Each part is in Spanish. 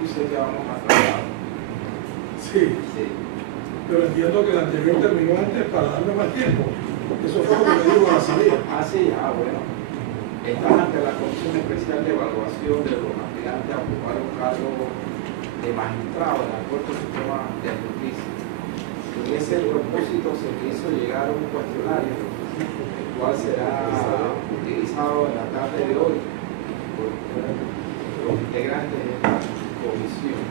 5 y 6 ya vamos atrasados. Sí, Sí. pero entiendo que el anterior terminó antes para darme más tiempo. Eso fue lo que me dijo a la salida. Ah, sí, bueno. Estás ante la Comisión Especial de Evaluación de los aspirantes a ocupar un cargo de magistrado en la Corte Suprema de Justicia. Con ese propósito se quiso llegar a un cuestionario, el cual será utilizado en la tarde de hoy por los integrantes de esta comisión.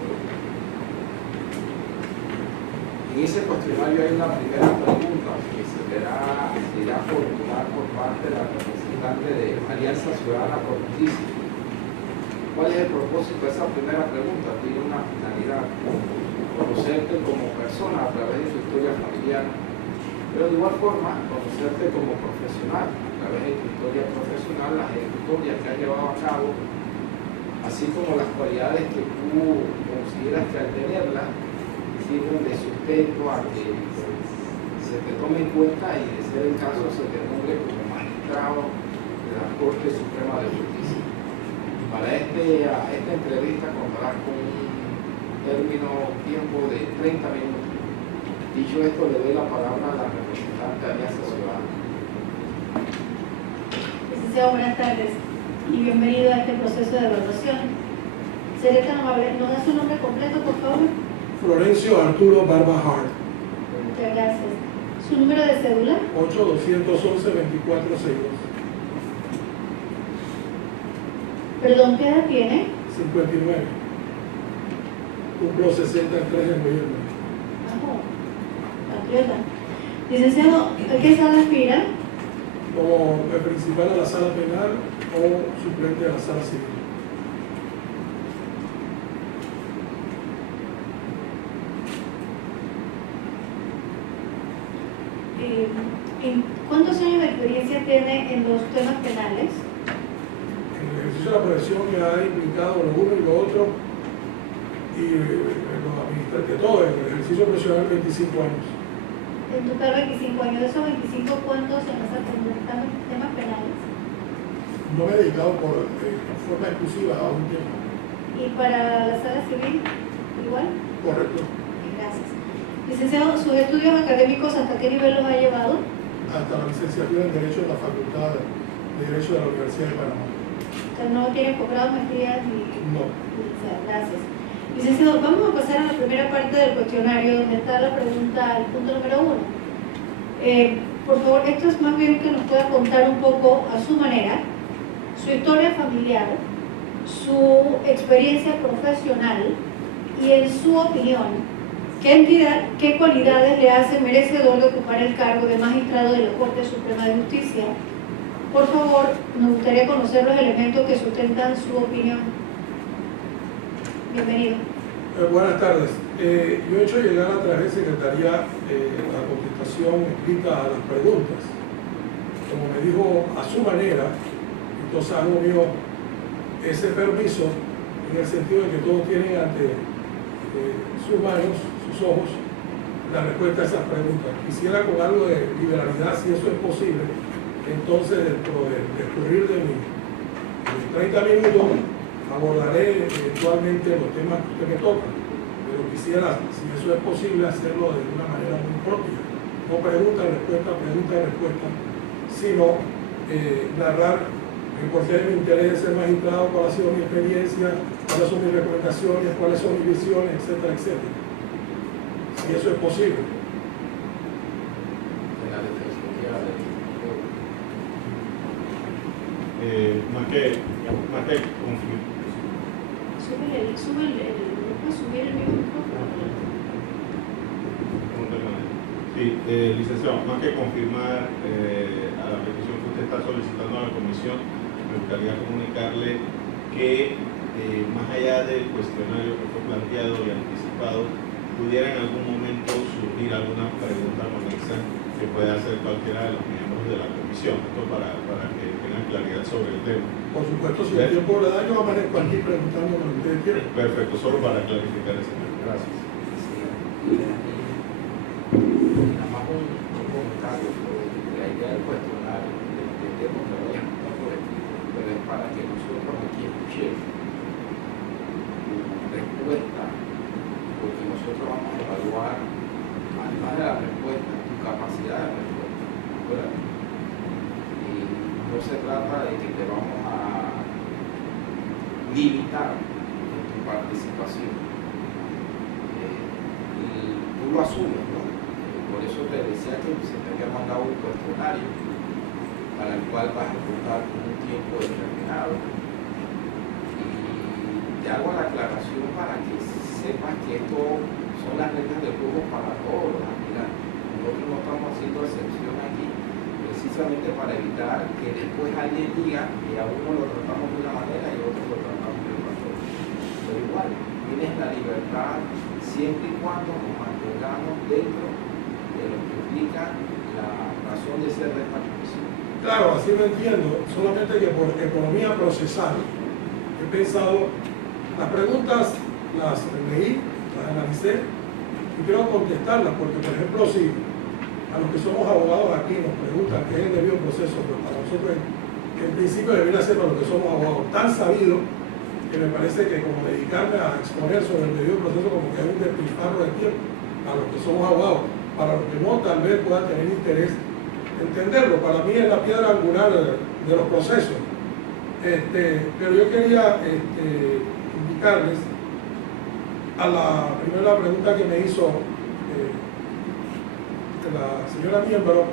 En ese cuestionario hay una primera pregunta que se irá a formular por parte de la representante de Alianza Ciudadana por Justicia. ¿Cuál es el propósito de esa primera pregunta? Tiene una finalidad: conocerte como persona a través de tu historia familiar, pero de igual forma conocerte como profesional a través de tu historia profesional, las ejecutorias que has llevado a cabo, así como las cualidades que tú consideras que al tenerlas sirven de sustento a que se te tome en cuenta y, de ser el caso, se te nombre como magistrado de la Corte Suprema de Justicia. Para esta entrevista contarás con un tiempo de 30 minutos. Dicho esto, le doy la palabra a la representante de Alianza Ciudadana. Licenciado, buenas tardes y bienvenido a este proceso de evaluación. ¿Seré tan amable? ¿Nos da su nombre completo, por favor? Florencio Arturo Barba Hart, Muchas gracias. ¿Su número de cédula? 8-211-2462. Perdón, ¿qué edad tiene? 59. Cumplo 63 en noviembre. Ajo, patriota. Licenciado, ¿a qué sala aspira? Como el principal de la sala penal o suplente de la sala civil. ¿Cuántos años de experiencia tiene en los temas penales? En el ejercicio de la profesión que ha implicado lo uno y lo otro, y los administrativos, todo, en el ejercicio profesional 25 años. En total 25 años. ¿De esos 25 cuántos se han estado en temas penales? No me he dedicado de forma exclusiva a un tiempo. ¿Y para la sala civil igual? Correcto. Gracias. Licenciado, ¿sus estudios académicos hasta qué nivel los ha llevado? Hasta la licenciatura en Derecho de la Facultad de Derecho de la Universidad de Panamá. O sea, no tiene posgrado, maestría ni... No. Gracias. Licenciado, vamos a pasar a la primera parte del cuestionario, donde está la pregunta, el punto número 1. Por favor, esto es más bien que nos pueda contar un poco a su manera, su historia familiar, su experiencia profesional y, en su opinión, ¿qué entidad, qué cualidades le hace merecedor de ocupar el cargo de magistrado de la Corte Suprema de Justicia? Por favor, nos gustaría conocer los elementos que sustentan su opinión. Bienvenido. Buenas tardes. Yo he hecho llegar a través de Secretaría la contestación escrita a las preguntas. Como me dijo a su manera, entonces hago mío ese permiso en el sentido de que todos tienen ante sus manos, sus ojos, la respuesta a esas preguntas. Quisiera, con algo de liberalidad, si eso es posible, entonces dentro del discurrir de mis 30 minutos abordaré eventualmente los temas que usted me toca, pero quisiera, si eso es posible, hacerlo de una manera muy propia, no pregunta y respuesta, sino narrar por qué me interesa ser magistrado, cuál ha sido mi experiencia, cuáles son mis recomendaciones, cuáles son mis visiones, etcétera, etcétera. Si eso es posible. Más que confirmar. ¿Puedes subir el micrófono? Sí, licenciado, más que confirmar a la petición que usted está solicitando a la comisión, me gustaría comunicarle que más allá del cuestionario que fue planteado y anticipado, pudiera en algún momento surgir alguna pregunta conexa que pueda hacer cualquiera de los miembros de la comisión, esto para que tengan claridad sobre el tema. Por supuesto, si el tiempo le da, yo voy a amanezco aquí preguntando lo que ustedes quieran. Perfecto, solo para clarificar ese tema. Gracias. Nada más un comentario sobre la idea del cuestionario. Entendemos que lo voy a juntar por escrito, pero es para que nosotros aquí escuchemos. respuesta, porque nosotros vamos a evaluar, además de la respuesta, tu capacidad de respuesta, ¿verdad? Y no se trata de que te vamos a limitar en tu participación. Y tú lo asumes, ¿no? Por eso te decía que se te había mandado un cuestionario para el cual vas a apuntar con un tiempo determinado. Y te hago la aclaración para que sepas que esto son las reglas del juego para todos los aspirantes. Nosotros no estamos haciendo excepción aquí, precisamente para evitar que después alguien diga que a uno lo tratamos de una manera y a otro lo tratamos de otra forma. Pero igual, tienes la libertad siempre y cuando nos mantengamos dentro de lo que implica la razón de ser de esta comisión. Claro, así lo entiendo, solamente que por economía procesal he pensado, las preguntas las leí, las analicé y quiero contestarlas, porque por ejemplo si a los que somos abogados aquí nos preguntan qué es el debido proceso, pero para nosotros en principio debería ser para los que somos abogados tan sabido que me parece que como dedicarme a exponer sobre el debido proceso como que es un despilfarro de tiempo a los que somos abogados, para los que no tal vez puedan tener interés entenderlo. Para mí es la piedra angular de los procesos. Pero yo quería indicarles a la primera pregunta que me hizo la señora miembro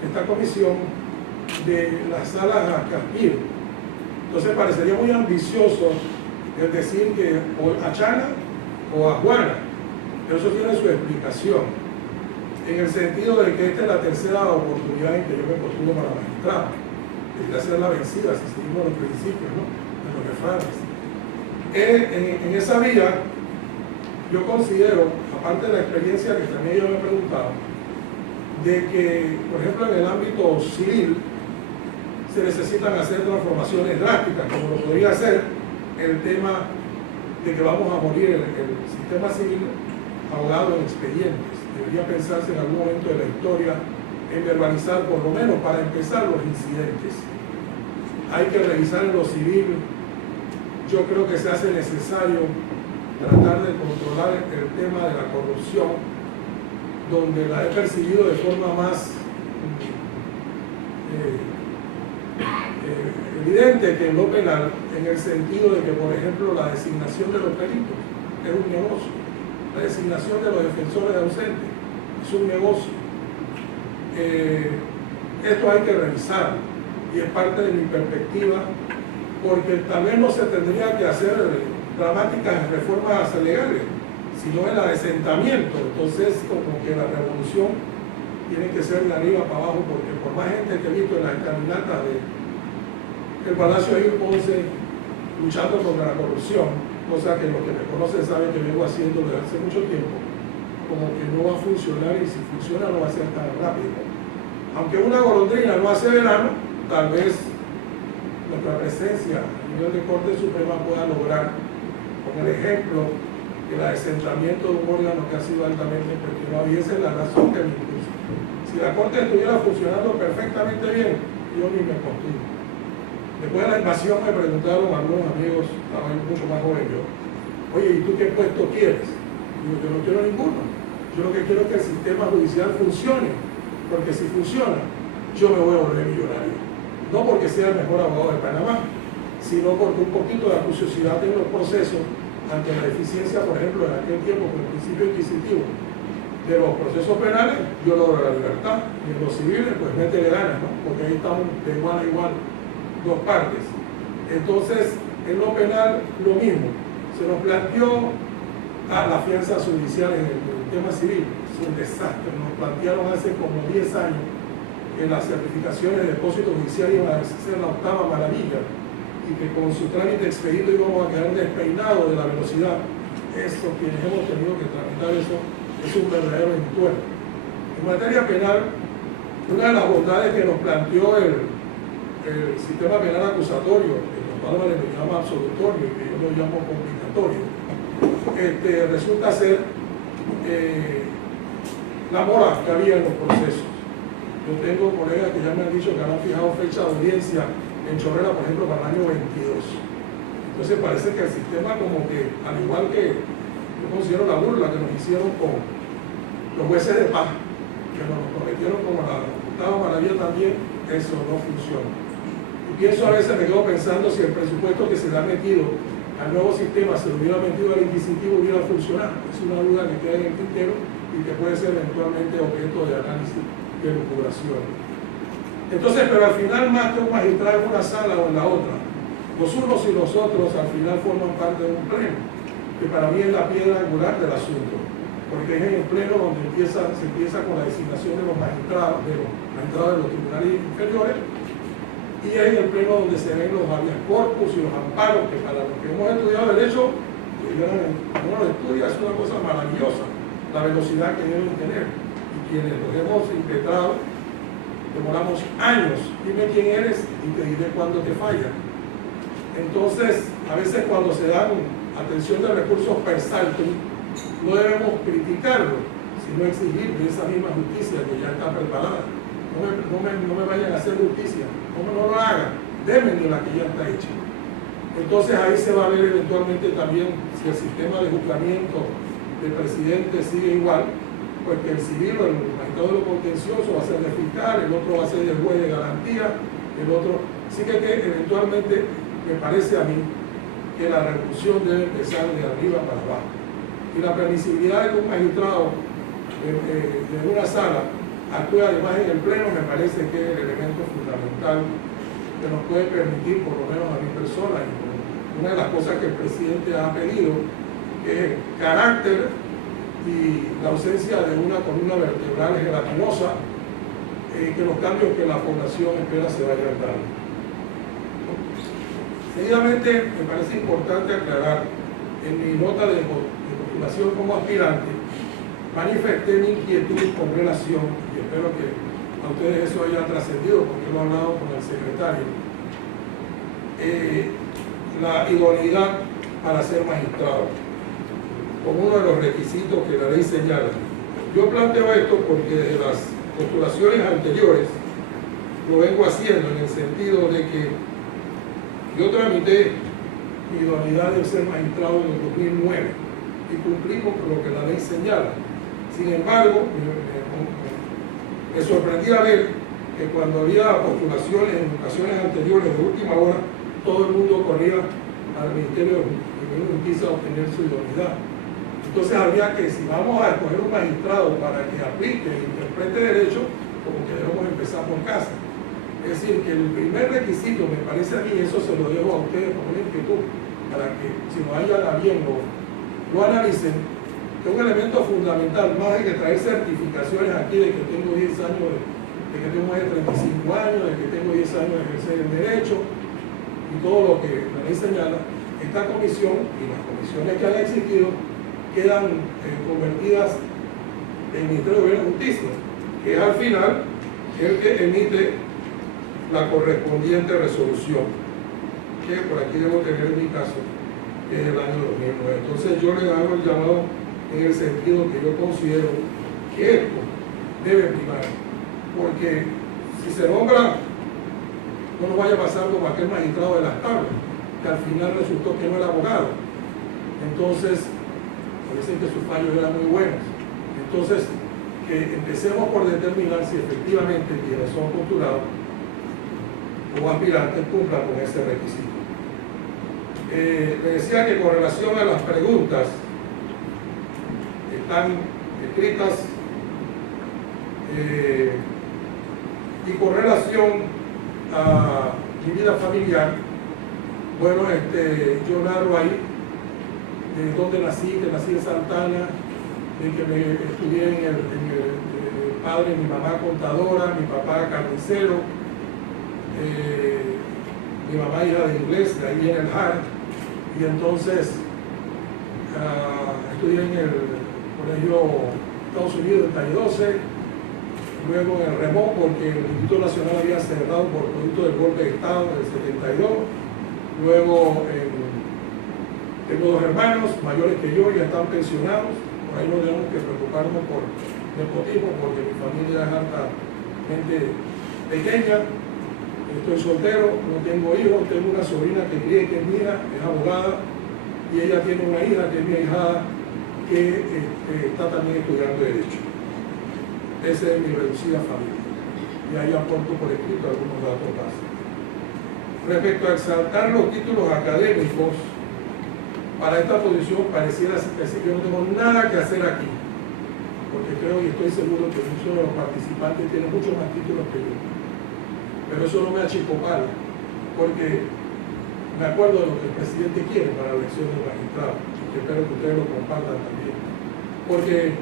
de esta comisión de las salas a Caspiro. Entonces parecería muy ambicioso el decir que o a Chana o a Juana, pero eso tiene su explicación, en el sentido de que esta es la tercera oportunidad en que yo me postulo para magistrado. Debería ser la vencida si seguimos los principios, ¿no?, de los refranes. En esa vía, yo considero, aparte de la experiencia que también yo me he preguntado, de que, por ejemplo, en el ámbito civil se necesitan hacer transformaciones drásticas, como lo podría ser el tema de que vamos a morir el sistema civil ahogado en expedientes. Debería pensarse en algún momento de la historia en verbalizar, por lo menos para empezar, los incidentes. Hay que revisar en lo civil. Yo creo que se hace necesario tratar de controlar el tema de la corrupción, donde la he percibido de forma más evidente que en lo penal, en el sentido de que, por ejemplo, la designación de los peritos es un negocio. La designación de los defensores ausentes es un negocio. Esto hay que revisar y es parte de mi perspectiva, porque tal vez no se tendría que hacer dramáticas reformas legales, sino el asentamiento. Entonces, como que la revolución tiene que ser de arriba para abajo, porque por más gente que he visto en las caminatas del Palacio de Ponce luchando contra la corrupción, cosa que los que me conocen saben que vengo haciendo desde hace mucho tiempo, como que no va a funcionar, y si funciona no va a ser tan rápido. Aunque una golondrina no hace verano, tal vez nuestra presencia a nivel de Corte Suprema pueda lograr, con el ejemplo, el asentamiento de un órgano que ha sido altamente cuestionado, y esa es la razón que me impulsa. Si la Corte estuviera funcionando perfectamente bien, yo ni me postulo. Después de la invasión me preguntaron algunos amigos, estaban mucho más joven yo, oye, ¿y tú qué puesto quieres? Digo, yo no quiero ninguno. Yo lo que quiero es que el sistema judicial funcione, porque si funciona, yo me voy a volver millonario. No porque sea el mejor abogado de Panamá, sino porque un poquito de acuciosidad en los procesos, ante la deficiencia, por ejemplo, en aquel tiempo con el principio adquisitivo de los procesos penales, yo logro la libertad. Y en los civiles, pues métele ganas, ¿no? Porque ahí estamos de igual a igual, dos partes. Entonces, en lo penal, lo mismo. Se nos planteó la fianza judicial en el tema civil. Es un desastre. Nos plantearon hace como 10 años que las certificaciones de depósito judicial iban a ser la octava maravilla, y que con su trámite expedito íbamos a quedar despeinados de la velocidad. Eso, quienes hemos tenido que tramitar eso, es un verdadero entuerto. En materia penal, una de las bondades que nos planteó el sistema penal acusatorio, que los padres lo llaman absolutorio y que yo lo llamo complicatorio, resulta ser la mora que había en los procesos. Yo tengo colegas que ya me han dicho que han fijado fecha de audiencia en Chorrera, por ejemplo, para el año 22. Entonces parece que el sistema como que, al igual que yo considero la burla que nos hicieron con los jueces de paz, que nos prometieron como la Octava Maravilla también, eso no funciona. Y pienso a veces, me quedo pensando si el presupuesto que se le ha metido al nuevo sistema se lo hubiera metido al inquisitivo hubiera funcionado. Es una duda que queda en el tintero y que puede ser eventualmente objeto de análisis de elucubración. Entonces, pero al final más que un magistrado en una sala o en la otra, los unos y los otros al final forman parte de un pleno, que para mí es la piedra angular del asunto, porque es en el pleno donde se empieza con la designación de los magistrados de los tribunales inferiores, y es en el pleno donde se ven los habeas corpus y los amparos, que para los que hemos estudiado derecho, uno lo estudia, es una cosa maravillosa, la velocidad que deben tener, y quienes los hemos impetrado, demoramos años. Dime quién eres y te diré cuándo te falla. Entonces, a veces cuando se dan atención de recursos per saltum, no debemos criticarlo, sino exigir de esa misma justicia que ya está preparada. No me vayan a hacer justicia, no lo hagan, denme de la que ya está hecha. Entonces ahí se va a ver eventualmente también si el sistema de juzgamiento del presidente sigue igual, pues que el civil o el magistrado de lo contencioso va a ser de fiscal, el otro va a ser de juez de garantía, el otro. Así que eventualmente me parece a mí que la revolución debe empezar de arriba para abajo. Y la permisibilidad de que un magistrado de una sala actúe además en el pleno me parece que es el elemento fundamental que nos puede permitir, por lo menos a mi persona, y una de las cosas que el presidente ha pedido, que es carácter y la ausencia de una columna vertebral gelatinosa, que los cambios que la población espera se vayan dando. Seguidamente, me parece importante aclarar, en mi nota de postulación como aspirante, manifesté mi inquietud con relación, y espero que a ustedes eso haya trascendido, porque lo he hablado con el secretario, la idoneidad para ser magistrado, como uno de los requisitos que la ley señala. Yo planteo esto porque desde las postulaciones anteriores lo vengo haciendo en el sentido de que yo tramité mi idoneidad de ser magistrado en el 2009 y cumplimos con lo que la ley señala. Sin embargo, me sorprendía ver que cuando había postulaciones en ocasiones anteriores de última hora, todo el mundo corría al Ministerio de Justicia a obtener su idoneidad. Entonces había que, si vamos a escoger un magistrado para que aplique e interprete derecho, como que debemos empezar por casa. Es decir, que el primer requisito, me parece a mí, eso se lo dejo a ustedes como una inquietud, para que si lo hayan a bien lo analicen, que es un elemento fundamental, más de que traer certificaciones aquí de que tengo 10 años, de que tengo más de 35 años, de que tengo 10 años de ejercer el derecho, y todo lo que la ley señala. Esta comisión y las comisiones que han existido quedan convertidas en el Ministerio de Gobierno y Justicia, que es al final el que emite la correspondiente resolución, que por aquí debo tener en mi caso, que es el año 2009. Entonces yo le hago el llamado en el sentido que yo considero que esto debe primar, porque si se nombra, no nos vaya a pasar como aquel magistrado de las tablas, que al final resultó que no era abogado. Entonces, parece que sus fallos eran muy buenos. Entonces, que empecemos por determinar si efectivamente quienes son postulados o aspirantes cumplan con ese requisito. Le decía que con relación a las preguntas, están escritas y con relación a mi vida familiar, bueno, yo narro ahí de dónde nací, que nací en Santana, de que me estudié en el padre, mi mamá contadora, mi papá carnicero, mi mamá hija de inglés, de ahí en el HAR, y entonces estudié en el colegio Estados Unidos en Calle 12, luego en el REMO, porque el Instituto Nacional había cerrado por producto del golpe de Estado del 72, luego tengo dos hermanos mayores que yo, ya están pensionados, por ahí no tenemos que preocuparnos por nepotismo, porque mi familia es altamente pequeña. Estoy soltero, no tengo hijos, tengo una sobrina que cree que es mía, es abogada, y ella tiene una hija que es mi ahijada, que está también estudiando Derecho. Esa es mi reducida familia. Y ahí aporto por escrito algunos datos básicos. Respecto a exaltar los títulos académicos, para esta posición pareciera decir que no tengo nada que hacer aquí, porque creo y estoy seguro que muchos de los participantes tienen muchos más títulos que yo. Pero eso no me achicopala, porque me acuerdo de lo que el presidente quiere para la elección del magistrado, y que espero que ustedes lo compartan también. Porque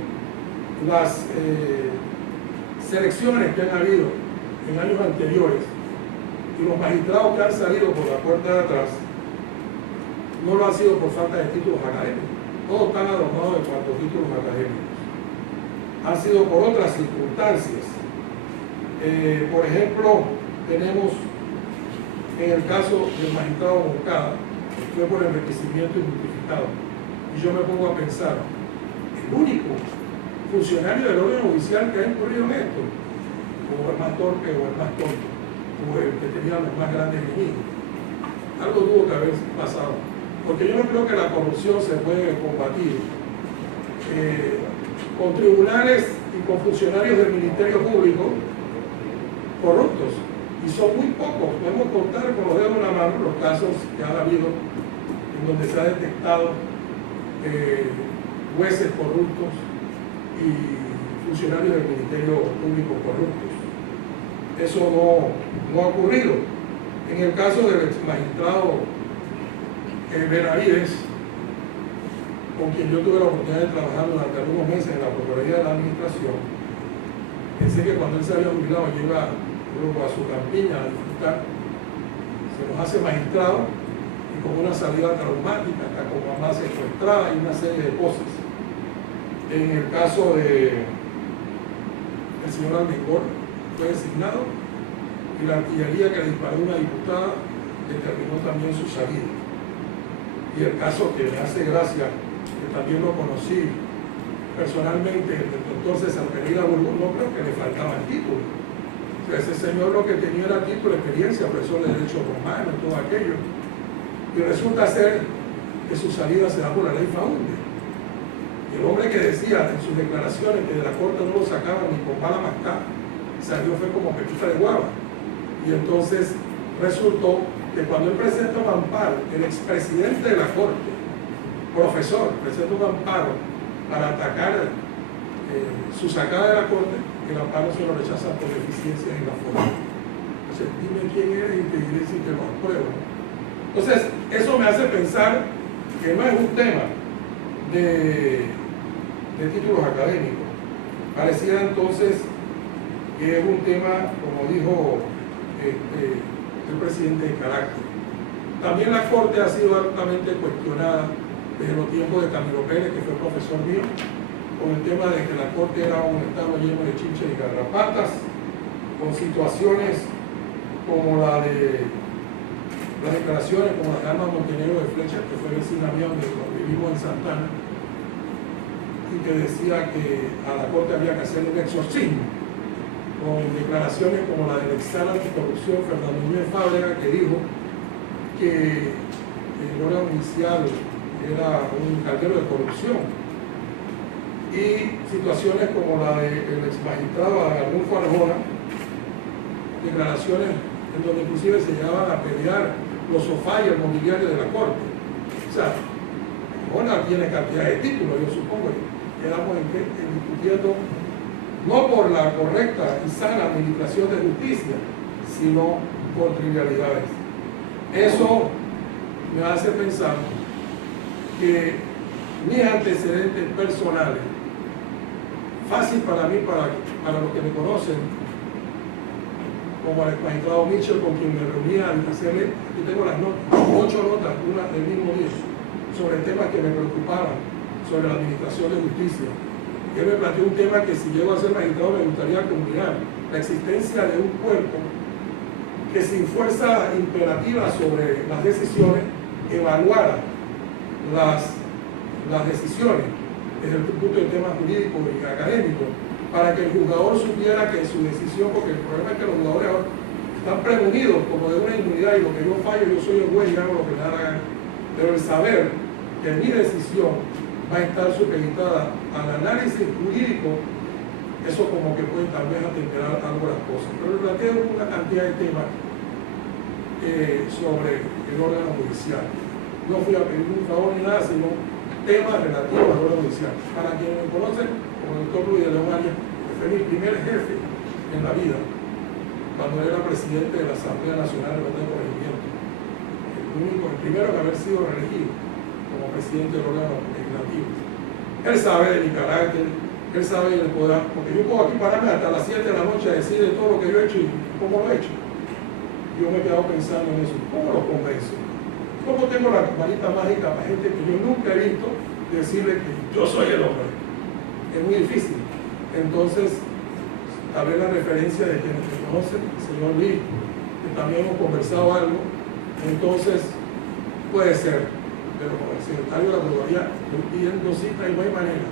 las selecciones que han habido en años anteriores y los magistrados que han salido por la puerta de atrás no lo han sido por falta de títulos académicos. Todos están adornados de cuantos títulos académicos. Han sido por otras circunstancias. Por ejemplo, tenemos en el caso del magistrado Moncada, que fue por enriquecimiento injustificado. Y yo me pongo a pensar, el único funcionario del orden oficial que ha incurrido en esto, o el más torpe o el más tonto, o el que tenía los más grandes enemigos. Algo tuvo que haber pasado. Porque yo no creo que la corrupción se puede combatir con tribunales y con funcionarios del Ministerio Público corruptos. Y son muy pocos. Podemos contar con los dedos en la mano los casos que han habido en donde se ha detectado jueces corruptos y funcionarios del Ministerio Público corruptos. Eso no ha ocurrido. En el caso del ex magistrado Benavides, con quien yo tuve la oportunidad de trabajar durante algunos meses en la Procuraduría de la Administración, pensé que cuando él se había jubilado yo iba luego a su campiña a disfrutar. Se nos hace magistrado y con una salida traumática, hasta con mamá secuestrada y una serie de cosas. En el caso de el señor Almengor, fue designado y la artillería que le disparó a una diputada determinó también su salida. Y el caso que me hace gracia, que también lo conocí personalmente, el del doctor César Pereira Bulbo, no creo que le faltaba el título. O sea, ese señor lo que tenía era título, experiencia, profesor de Derecho Romano, todo aquello. Y resulta ser que su salida se da por la ley Faunde. Y el hombre que decía en sus declaraciones que de la corte no lo sacaban ni con bala mascada, salió fue como pepita de guava. Y entonces resultó que cuando él presenta un amparo, el expresidente de la corte, profesor, presenta un amparo para atacar su sacada de la corte, el amparo se lo rechaza por deficiencias en la forma. Entonces, dime quién eres y te diré si te lo apruebo. Entonces, eso me hace pensar que no es un tema de títulos académicos. Pareciera entonces que es un tema, como dijo el presidente, de carácter. También la Corte ha sido altamente cuestionada desde los tiempos de Camilo Pérez, que fue profesor mío, con el tema de que la Corte era un estado lleno de chinches y garrapatas, con situaciones como las declaraciones como la de Alma Montenegro de Flecha, que fue vecina mía donde vivimos en Santana, y que decía que a la Corte había que hacer un exorcismo, con declaraciones como la del exala anticorrupción Fernando Núñez Fábrega, que dijo que el órgano judicial era un caldero de corrupción, y situaciones como la del ex magistrado Arnulfo Arjona, declaraciones en donde inclusive se llegaban a pelear los sofás y el mobiliario de la corte. O sea, Arjona tiene cantidad de títulos, yo supongo que quedamos discutiendo no por la correcta y sana administración de justicia, sino por trivialidades. Eso me hace pensar que mis antecedentes personales, fácil para mí, para los que me conocen, como el magistrado Mitchell, con quien me reunía a hacerle, aquí tengo las notas, 8 notas, una del mismo día, sobre temas que me preocupaban, sobre la administración de justicia. Él me planteó un tema que si llego a ser magistrado me gustaría combinar: la existencia de un cuerpo que sin fuerza imperativa sobre las decisiones evaluara las decisiones desde el punto de tema jurídico y académico, para que el juzgador supiera que su decisión, porque el problema es que los juzgadores ahora están prevenidos como de una inmunidad y lo que yo fallo, yo soy el juez y hago lo que me da la gana. Pero el saber que mi decisión va a estar supeditada al análisis jurídico, eso como que puede tal vez atemperar algo las cosas. Pero planteo una cantidad de temas sobre el órgano judicial. No fui a pedir un favor ni nada, sino temas relativos al órgano judicial. Para quienes me conocen, como el doctor Luis de León Arias, fue mi primer jefe en la vida, cuando era presidente de la Asamblea Nacional de Orden de Corregimiento. El primero en haber sido reelegido como presidente del órgano legislativo. Él sabe de mi carácter, él sabe del poder, porque yo puedo aquí pararme hasta las 7 de la noche a decir de todo lo que yo he hecho y cómo lo he hecho. Yo me he quedado pensando en eso, ¿cómo lo convenzo? ¿Cómo tengo la varita mágica para gente que yo nunca he visto decirle que yo soy el hombre? Es muy difícil. Entonces, tal vez la referencia de quienes me conocen, el señor Lee, que también hemos conversado algo, entonces puede ser, pero con el secretario de la Procuraduría estoy pidiendo cita y no hay manera,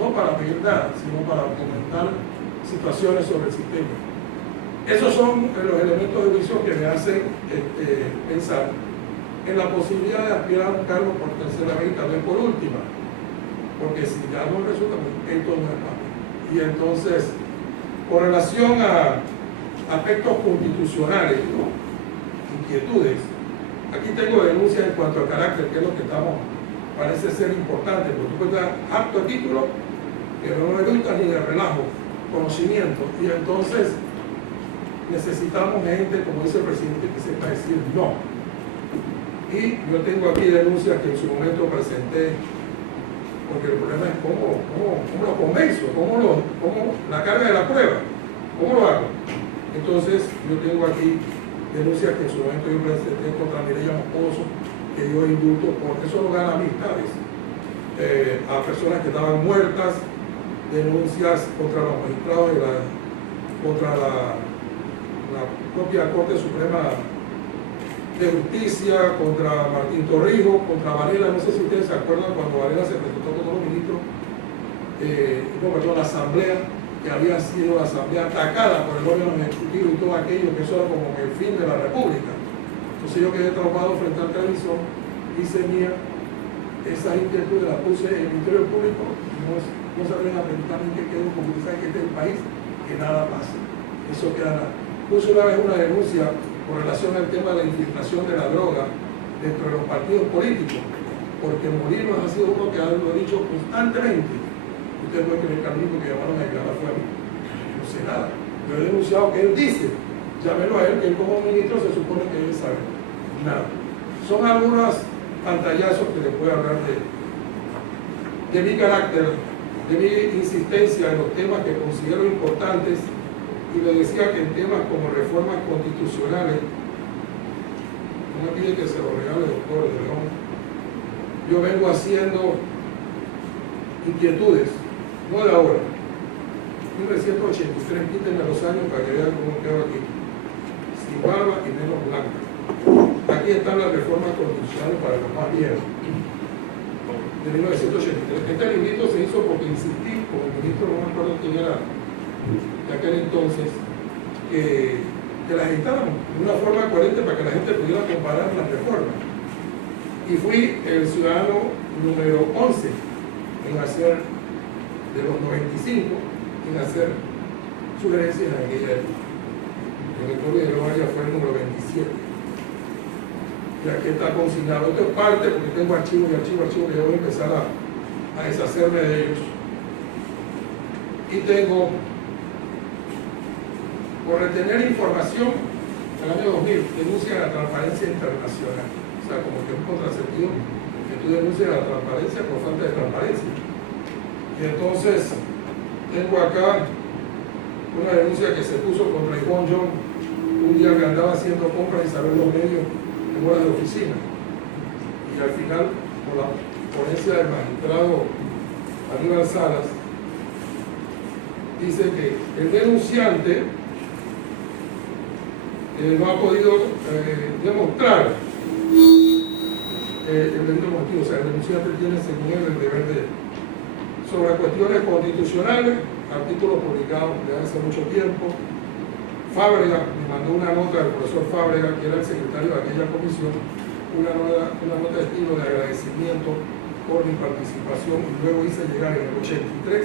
no para pedir nada, sino para comentar situaciones sobre el sistema. Esos son los elementos de juicio que me hacen pensar en la posibilidad de aspirar a un cargo por tercera vez y tal vez por última, porque si ya no resulta, esto no es más. Y entonces, con relación a aspectos constitucionales, ¿no? Inquietudes, aquí tengo denuncias en cuanto al carácter, que es lo que parece ser importante, porque tú puedes dar apto a título, pero no resulta ni de relajo, conocimiento, y entonces necesitamos gente, como dice el presidente, que sepa decir no. Y yo tengo aquí denuncias que en su momento presenté, porque el problema es cómo lo convenzo, cómo la carga de la prueba, cómo lo hago. Entonces yo tengo aquí denuncias que en su momento yo presenté contra Mireya Moscoso, que dio indulto por eso no gana amistades, a personas que estaban muertas, denuncias contra los magistrados contra la propia Corte Suprema de Justicia, contra Martín Torrijos, contra Varela. No sé si ustedes se acuerdan cuando Varela se presentó con todos los ministros, la Asamblea, que había sido la Asamblea atacada por el órgano ejecutivo y todo aquello, que eso era como el fin de la República. Entonces yo quedé traumado frente al televisor, hice mía esas inquietudes, las puse en el Ministerio Público, no se atreven a preguntar en qué quedó, como ustedes saben que este es el país, que nada pasa. Eso queda nada. Puse una vez una denuncia con relación al tema de la infiltración de la droga dentro de los partidos políticos, porque Molinos ha sido uno que lo ha dicho constantemente. Ustedes pueden creer que al único que llamaron a declarar fue a mí. No sé nada. Yo he denunciado que él dice, llámelo a él, que él como ministro se supone que él sabe. Nada. Son algunos pantallazos que le puedo hablar de mi carácter, de mi insistencia en los temas que considero importantes. Y le decía que en temas como reformas constitucionales, no me pide que se lo regale el doctor de León, yo vengo haciendo inquietudes, no de ahora, 1983, quítenme los años para que vean cómo quedo aquí, sin barba y menos blanca. Aquí están las reformas constitucionales para los más viejos, de 1983. Este librito se hizo porque insistí con el ministro, no me acuerdo quién era, de aquel entonces, que las editáramos de una forma coherente para que la gente pudiera comparar las reformas. Y fui el ciudadano número 11 en hacer, de los 95, en hacer sugerencias en aquella época. El doctor de León fue el número 27. Y aquí está consignado. Esto es parte porque tengo archivos y archivos que yo voy a empezar a deshacerme de ellos. Y tengo, por retener información, en el año 2000, denuncia de la transparencia internacional. O sea, como que un contrasentido que tú denuncias la transparencia por falta de transparencia. Y entonces, tengo acá una denuncia que se puso contra Ivonne John un día que andaba haciendo compras y saber los medios en horas de oficina. Y al final, por la ponencia del magistrado Aníbal Salas, dice que el denunciante no ha podido demostrar el debido motivo, o sea, el denunciante tiene según él el deber de sobre cuestiones constitucionales, artículos publicados desde hace mucho tiempo, Fábrega me mandó una nota del profesor Fábrega, que era el secretario de aquella comisión, una nota de estilo de agradecimiento por mi participación, y luego hice llegar en el 83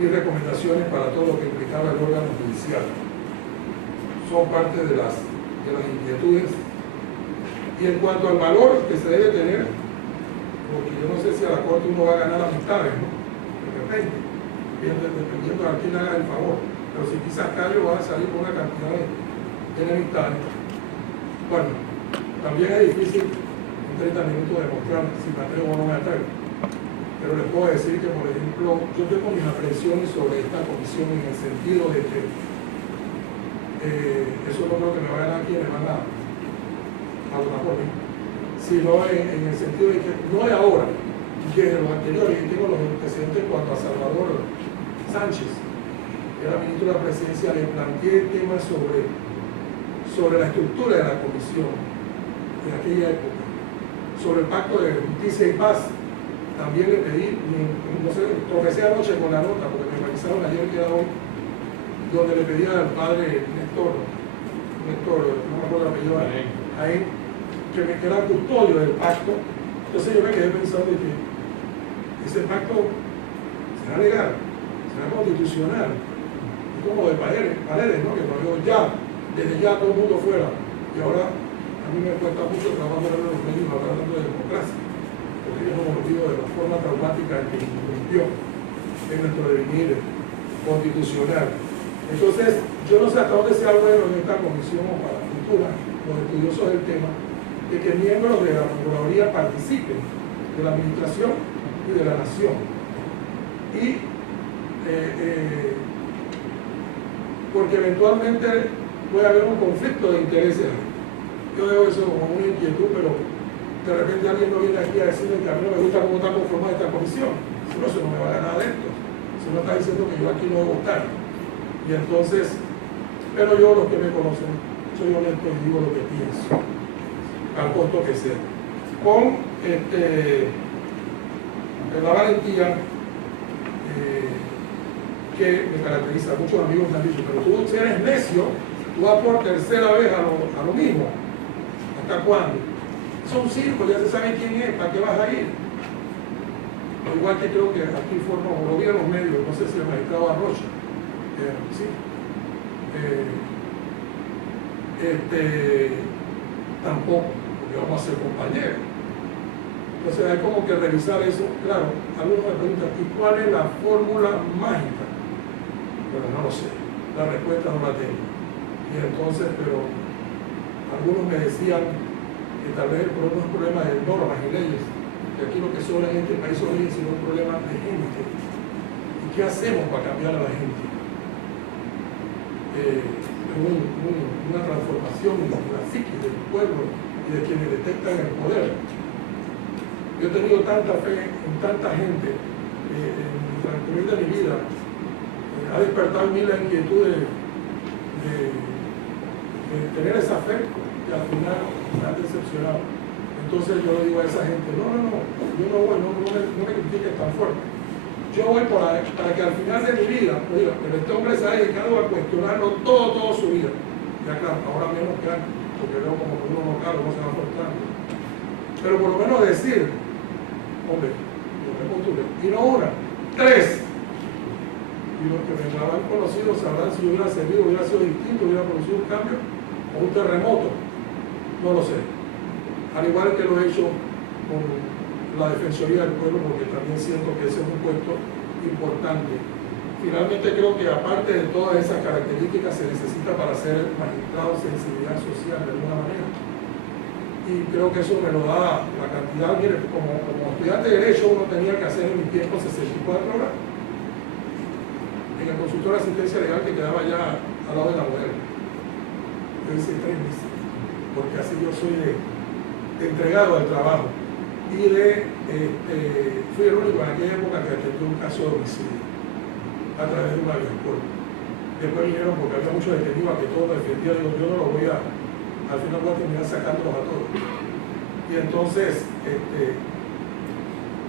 mis recomendaciones para todo lo que implicaba el órgano judicial. Son parte de las inquietudes. Y en cuanto al valor que se debe tener, porque yo no sé si a la corte uno va a ganar amistades, ¿no? De repente, dependiendo de a quién haga el favor. Pero si quizás callo va a salir con una cantidad de enemistades. Bueno, también es difícil en 30 minutos demostrar si me atrevo o no me atrevo. Pero les puedo decir que, por ejemplo, yo tengo mis apreciaciones sobre esta comisión en el sentido de que eso no creo que me va a ganar quienes van a votar por mí, sino en el sentido de que no es ahora, que en los anteriores, y tengo los antecedentes cuando a Salvador Sánchez, que era ministro de la presidencia, le planteé temas sobre la estructura de la comisión en aquella época, sobre el pacto de justicia y paz. También le pedí, no sé, tropecé anoche con la nota, porque me revisaron ayer que era hoy, donde le pedía al padre Néstor, no me acuerdo el apellido, ahí, que era custodio del pacto. Entonces yo me quedé pensando que ese pacto será legal, será constitucional, y como de Paredes, ¿no? Que cuando ya, desde ya todo el mundo fuera, y ahora a mí me cuesta mucho trabajo ver los medios hablando de democracia, porque yo no me olvido de la forma traumática en que irrumpió en nuestro devenir constitucional. Entonces, yo no sé hasta dónde sea bueno en esta comisión o para la futura, los estudiosos del tema, de que miembros de la Procuraduría participen de la administración y de la nación. Y porque eventualmente puede haber un conflicto de intereses. Yo veo eso como una inquietud, pero de repente alguien no viene aquí a decirme que a mí no me gusta cómo está conformada esta comisión. Si no, eso no me va a ganar de esto. Si no está diciendo que yo aquí no debo estar. Y entonces, pero yo, los que me conocen, soy honesto y digo lo que pienso, al costo que sea. Con la valentía que me caracteriza. Muchos amigos me han dicho, pero tú si eres necio, tú vas por tercera vez a lo mismo. ¿Hasta cuándo? Es un circo, ya se sabe quién es, ¿para qué vas a ir? Igual que creo que aquí forma, o lo vi en los medios, no sé si el magistrado Arrocha, sí. Tampoco, porque vamos a ser compañeros. Entonces hay como que revisar eso. Claro, algunos me preguntan, ¿y cuál es la fórmula mágica? Bueno, no lo sé, la respuesta no la tengo. Y entonces, pero algunos me decían que tal vez el problema no es un problema de normas y leyes, que aquí lo que sobra en este país son leyes, sino un problema de gente. ¿Y qué hacemos para cambiar a la gente? Una transformación en la psique del pueblo y de quienes detectan el poder. Yo he tenido tanta fe en tanta gente en el transcurrir de mi vida, ha despertado en mí la inquietud de tener esa fe que al final me ha decepcionado. Entonces yo le digo a esa gente, no, yo no voy, no me critiques tan fuerte. Yo voy para que al final de mi vida, diga, pero este hombre se ha dedicado a cuestionarlo toda su vida. Ya claro, ahora menos que antes, porque veo como que uno no claro, no se va forzando. Pero por lo menos decir, hombre, yo me postulé, y no una, 3. Y los que me han conocido sabrán si yo hubiera servido, hubiera sido distinto, hubiera producido un cambio o un terremoto. No lo sé. Al igual que lo he hecho con la Defensoría del Pueblo, porque también siento que ese es un puesto importante. Finalmente creo que aparte de todas esas características se necesita para ser magistrado sensibilidad social de alguna manera. Y creo que eso me lo da la cantidad. Mire, como estudiante de Derecho uno tenía que hacer en mi tiempo 64 horas en el consultorio de asistencia legal que quedaba ya al lado de la mujer. Yo hice 3 meses, porque así yo soy de entregado al trabajo. Y fui el único en aquella época que atendió un caso de homicidio a través de una vía corta. Después vinieron porque había muchos detenidos a que todos defendían. Digo, yo no lo voy a, al final voy a terminar sacándolos a todos. Y entonces,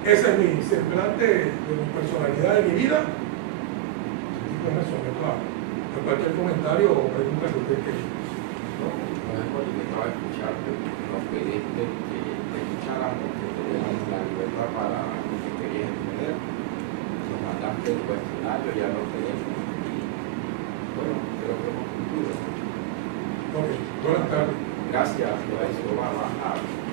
ese es mi semblante de mi personalidad, de mi vida, y con eso me trabajo. cualquier comentario o pregunta que usted quiera. No, podemos limitado a escucharte, nos pediste que te escucháramos, que te diéramos la libertad para lo que querías entender. Nos mandaste el cuestionario, ya lo tenemos. Bueno, creo que hemos cumplido. Ok, buenas tardes. Gracias, Lorenzo. Vamos a